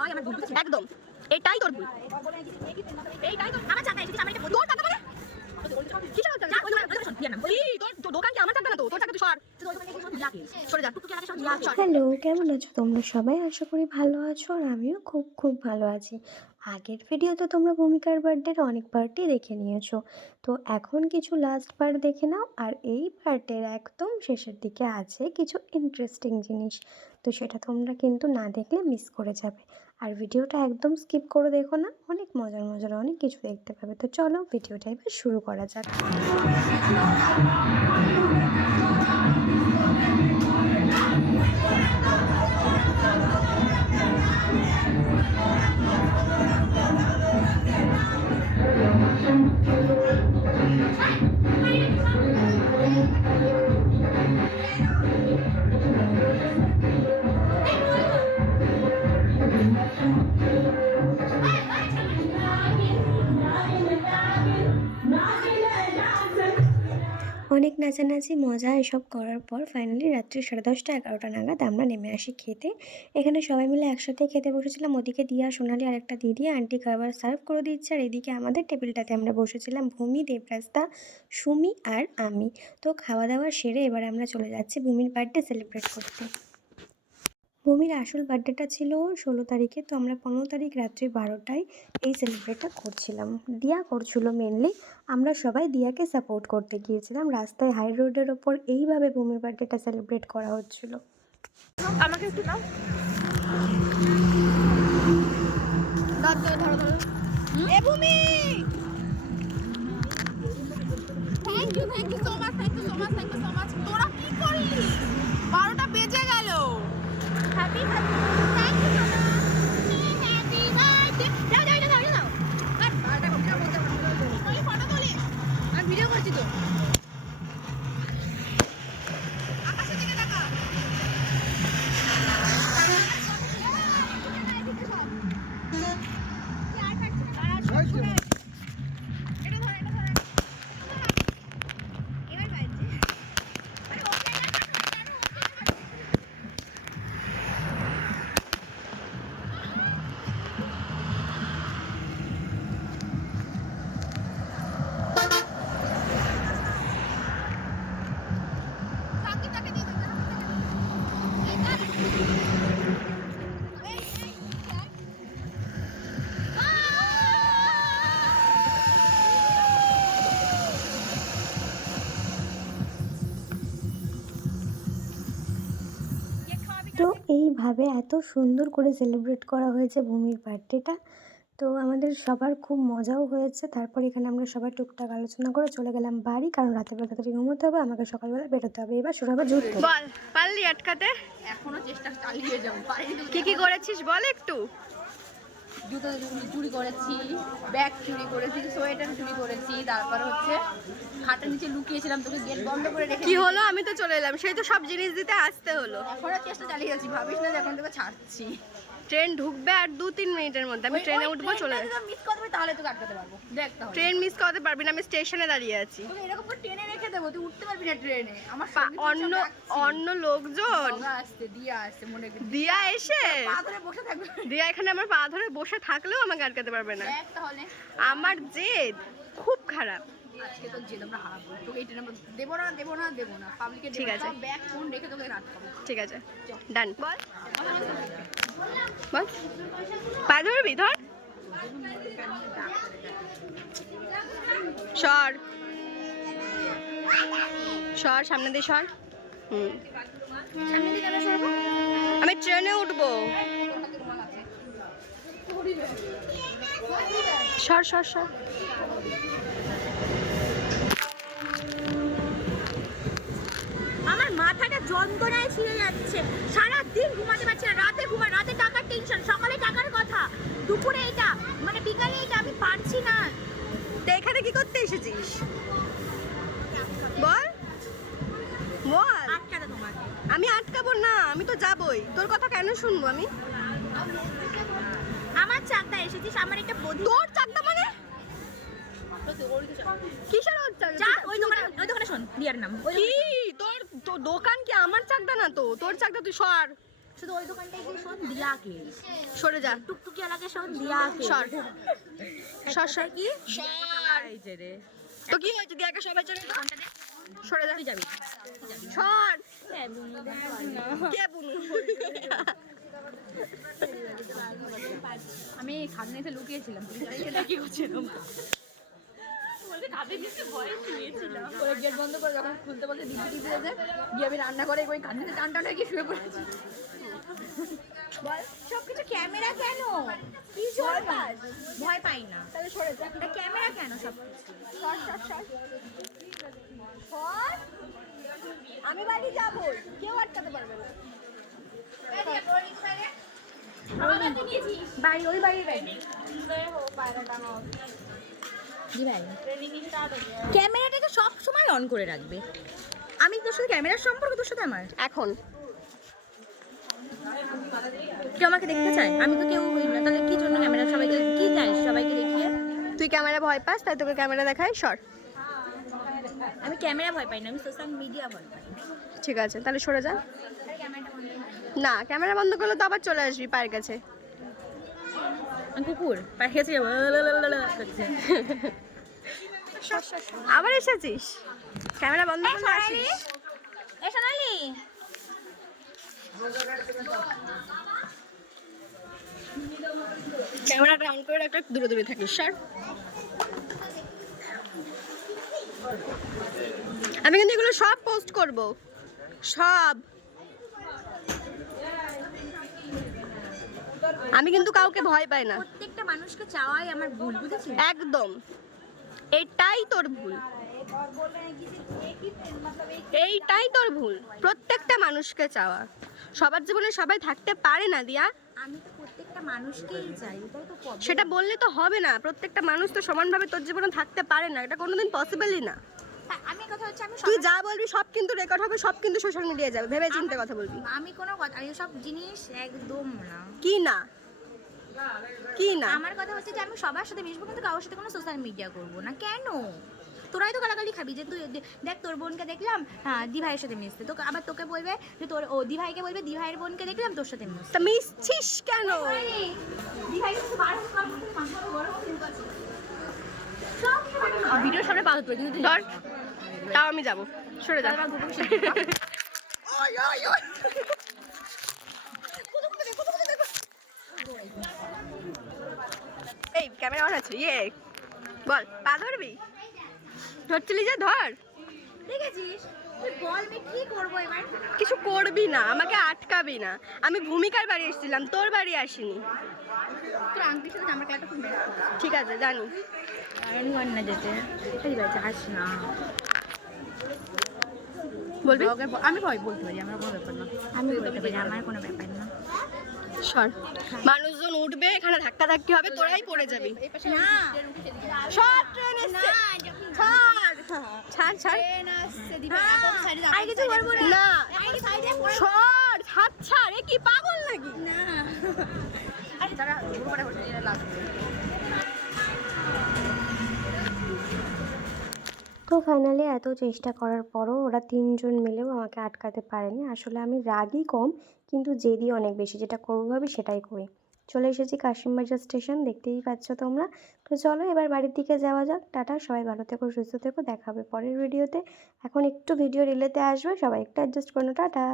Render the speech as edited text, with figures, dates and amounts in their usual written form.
চাওয়াই আমার ভুল একদম। এটাই তোর ভুল, এইটাই তোর। আমার চাকা এসেছিস, আমার এটা তোর চাকা মানে কিসের চাকা? ওই দোকান দিয়ে নাম বলি তোর দোকান কি আমার চাকা না তো? তোর চাকা তুই সরে যা টুকটুকি আগে সর। হ্যালো, কেমন আছো তোমরা সবাই? আশা করি ভালো আছো, আর আমিও খুব খুব ভালো আছি। আগের ভিডিওতে তোমরা ভূমিকার বার্থডের অনেক পার্টই দেখে নিয়েছো, তো এখন কিছু লাস্ট পার্ট দেখে নাও। আর এই পার্টের একদম শেষের দিকে আছে কিছু ইন্টারেস্টিং জিনিস, তো সেটা তোমরা কিন্তু না দেখলে মিস করে যাবে। আর ভিডিওটা একদম স্কিপ করে দেখো না, অনেক মজার মজার অনেক কিছু দেখতে পাবে। তো চলো ভিডিওটা এবার শুরু করা যাক। অনেক নাচানাচি মজা এসব করার পর ফাইনালি রাত্রি 10:30-11টা নাগাদ আমরা নেমে আসি খেতে। এখানে সবাই মিলে একসাথে খেতে বসেছিলাম। ওদিকে দিয়া, সোনালি আর একটা দিদি আন্টি খাবার সার্ভ করে দিচ্ছে, আর এদিকে আমাদের টেবিলটাতে আমরা বসেছিলাম ভূমি, দেবরাস্তা, সুমি আর আমি। তো খাওয়া দাওয়া সেরে এবার আমরা চলে যাচ্ছি ভূমির বার্থডে সেলিব্রেট করতে। ভূমির আসল বার্থডেটা ছিল 16 তারিখে, তো আমরা 15 তারিখ রাত্রি 12টায় এই সেলিব্রেটটা করছিলাম। দিয়া করছিল মেনলি, আমরা সবাই দিয়াকে সাপোর্ট করতে গিয়েছিলাম। রাস্তায় হাই রোডের ওপর এইভাবে ভূমির বার্থডেটা সেলিব্রেট করা হচ্ছিল। আমাকে একটু নাও, ধরো এ ভূমি। Thank you so much, thank you so much. তোরা কি করলি? 12টা বেজে গেল। Happy thank you so much, happy birthday. দাও আর বারটা ভিডিও করতে হবে, ফটো তুলিস। আমি ভিডিও করছি তো। আকাশের দিকে তাকা। তো এইভাবে এত সুন্দর করে সেলিব্রেট করা হয়েছে ভূমির বার্থডেটা। তো আমাদের সবার খুব মজাও হয়েছে। তারপর এখানে আমরা সবাই টুকটাক আলোচনা করে চলে গেলাম বাড়ি, কারণ রাতের বেলা তাড়াতাড়ি ঘুমোতে হবে, আমাকে সকালবেলা বেরোতে হবে। এবার শুরু হবে যুদ্ধ। বল, পারলি আটকাতে? এখনো চেষ্টা চালিয়ে যাবো। কি করেছিস বল একটু। জুতো চুরি করেছি, ব্যাগ চুরি করেছি, সোয়েটার চুরি করেছি, তারপর হচ্ছে খাটের নিচে লুকিয়েছিলাম, তোকে গেট বন্ধ করে রেখে। কি হলো? আমি তো চলে এলাম, সেই তো সব জিনিস দিতে আসতে হলো। এখনো চেষ্টা চালিয়ে যাচ্ছি, ভাবিস না যে এখন তোকে ছাড়ছি। ট্রেন ঢুকবে আর 2-3 মিনিটের মধ্যে, আমি ট্রেনে উঠবো, চলে যাবো। মিস করবে তাহলে তোকে আটকাতে পারবো, দেখ তাহলে। ট্রেন মিস করতে পারবি না, আমি স্টেশনে দাঁড়িয়ে আছি। তোকে এরকম করে ট্রেনে রেখে দেবো, তুই উঠতে পারবি না ট্রেনে। আমার অন্য লোকজন আসছে, দিয়া আসছে, মনে করি দিয়া এসে পা ধরে বসে থাকবে। দিয়া এখানে আমার পা ধরে বসে থাকলেও আমাকে আটকাতে পারবে না। দেখ তাহলে, আমার জেদ খুব খারাপ। আজকে তো জেদ আমরা হারাবো, তোকে এই ট্রেনে দেবো না পাবলিকে। ঠিক আছে, ব্যাগ ফোন রেখে তোকে আটকাবো। ঠিক আছে, ডান। বল বল, পা ধরবি? ধর, সর সর, সামনে দিয়ে সর। সামনে দিয়ে কেন সরবো? আমি ট্রেনে উঠবো। সর সর সর। আমার মাথাটা যন্ত্রণায় ছিঁড়ে যাচ্ছে, সারাদিন ঘুমাতে পারছি না। রাতে ঘুমাই, রাতে টাকার টেনশন, সকালে টাকার কথা, দুপুরে এটা, মানে বিকালে এটা, আমি পারছি না। তো এখানে কি করতে এসেছিস বল? বল। আটকাতে তোমাকে আমি আটকাবো না, আমি তো যাবই। তোর কথা কেন শুনবো আমি? আমার চাকদা এসেছিস, আমার একটা বন্ধু। তোর চাকদা মানে কিসের ওই দোকানে শোন, দিয়ার নাম কি? তোর দোকান কি আমার চাকদা না তো? তোর চাকদা, তুই সর শুধু ওই দোকানটায় গিয়ে শোন দিয়াকে, সরে যা, টুকটুকি এলাকে শোন দিয়াকে। সর সর সর কি সর। এই যে রে, তো কি হয়েছে দিয়াকে সবাই চলে যা, দোকানটা দে, সরে যা, তুই যাবি। সর। হ্যাঁ বুনু কে বুনু? আমি খাগনেতে লুকিয়েছিলাম, তুই জানিস কি করছিলাম? বলতে কাঁধে নিচে ভয়ে শুয়েছিলাম। ওই গেট বন্ধ করে যখন খুলতে বলতে দিদি দিদি এসে গিয়ে আমি রান্না করে ওই কান্দিতে টান টান হয়ে গিয়ে শুয়ে পড়েছি। বল সবকিছু ক্যামেরা কেন? কি ভয় পাস? ভয় পাই না। তাহলে সরে যা, এটা ক্যামেরা কেন সব? সর সর সর সর। আমি বাড়ি যাবো, কেউ আটকাতে পারবে না। বাড়ি ওই বাড়ির বাড়ি। ক্যামেরাটাকে সব সময় অন করে রাখবে। আমি তোর সাথে ক্যামেরার সম্পর্ক, তোর সাথে আমার এখন কেউ আমাকে দেখতে চায়? আমি তো কেউ হই না, তাহলে কি জন্য ক্যামেরা? সবাইকে কি চাই? সবাইকে দেখিয়ে তুই ক্যামেরা ভয় পাস তাই তোকে ক্যামেরা দেখাই, সর। আমি ক্যামেরা ভয় পাই না, আমি সোশ্যাল মিডিয়া ভয় পাই। ঠিক আছে তাহলে সরে যা। ক্যামেরাটা বন্ধ কর। না ক্যামেরা বন্ধ করলে তো আবার চলে আসবি পায়ের কাছে। আমি কুকুর পাঠিয়েছি, আবার এসেছিস, ক্যামেরা বন্ধ করলে আসিস। এই সোনালি, ক্যামেরাটা অন করে একটা দূরে দূরে থাকিস, সর। আমি কিন্তু এগুলো সব পোস্ট করব, সব। আমি কিন্তু কাউকে ভয় পাই না, প্রত্যেকটা মানুষকে চাওয়াই আমার ভুল, বুঝেছিস? একদম। এটাই তোর ভুল, এইটাই তোর ভুল, প্রত্যেকটা মানুষকে চাওয়া। সবার জীবনে সবাই থাকতে পারে না দিয়া, আমি তো প্রত্যেকটা মানুষকেই চাই, এটাই তো problem। সেটা বললে তো হবে না। প্রত্যেকটা মানুষ তো সমানভাবে তোর জীবনে থাকতে পারে না, এটা কোনোদিন পসিবলই না। আমি কথা হচ্ছে আমি তুই যা বলবি সব কিন্তু রেকর্ড হবে, সব কিন্তু সোশ্যাল মিডিয়ায় যাবে, ভেবে চিন্তে কথা বলবি। আমি কোনো কথা, এই সব জিনিস একদম না। কি না, কি না? আমার কথা হচ্ছে যে আমি সবার সাথে মিশবো, কিন্তু কারোর সাথে কোনো সোশ্যাল মিডিয়া করবো না। কেন? তোরাই তো গালাগালি খাবি যে তুই দেখ তোর বোনকে দেখলাম হ্যাঁ দি ভাইয়ের সাথে মিশতে, তোকে আবার তোকে বলবে যে তোর ও দি ভাইকে বলবে দি ভাইয়ের বোনকে দেখলাম তোর সাথে মিশতে। তা মিশছিস কেন? দি ভাইকে তো বার কর, মাথা বড় চিন্তা আছে। ভিডিওর সামনে পাওয়া তো কিন্তু ধর, তাও আমি যাব, সরে যা। ওই ওই ওই, এই ক্যামেরা অন আছে, ইয়ে বল, পা ধরবি? ধরছিলি যে ধর। দেখেছিস? তুই বল আমি কি করবো এবার? কিছু করবি না, আমাকে আটকাবি না। আমি ভূমিকার বাড়ি এসেছিলাম, তোর বাড়ি আসিনি। তোর আংটির সাথে আমার কালারটা খুব ম্যাচ করছে। ঠিক আছে জানি। না যেতে ঠিক আছে, যাস না। বলবি? আমি ভয় বলতে পারি, আমার কোনো ব্যাপার না। আমি বলতে পারি, আমার কোনো ব্যাপার না। সর, মানুষজন উঠবে, এখানে ধাক্কা ধাক্কি হবে, তোরাই পড়ে যাবি। না সর, ট্রেন এসছে, ছাড় ছাড় ছাড়। আর কিছু বলবো না। না সর, হাত ছাড়, এ কি পাগল নাকি? না আরে যারা ঘুরে ঘুরে এরা লাগবে। তো ফাইনালি এত চেষ্টা করার পরও ওরা তিনজন মিলেও আমাকে আটকাতে পারেনি। আসলে আমি রাগই কম, কিন্তু জেদি অনেক বেশি, যেটা করবো ভাবি সেটাই করি। চলে এসেছি কাশিমবাজার স্টেশন, দেখতেই পাচ্ছ তোমরা। তো চলো এবার বাড়ির দিকে যাওয়া যাক। টাটা, সবাই ভালো থেকো, সুস্থ থেকো, দেখা হবে পরের ভিডিওতে। এখন একটু ভিডিও রিলেতে আসবে, সবাই একটু অ্যাডজাস্ট করো। টাটা।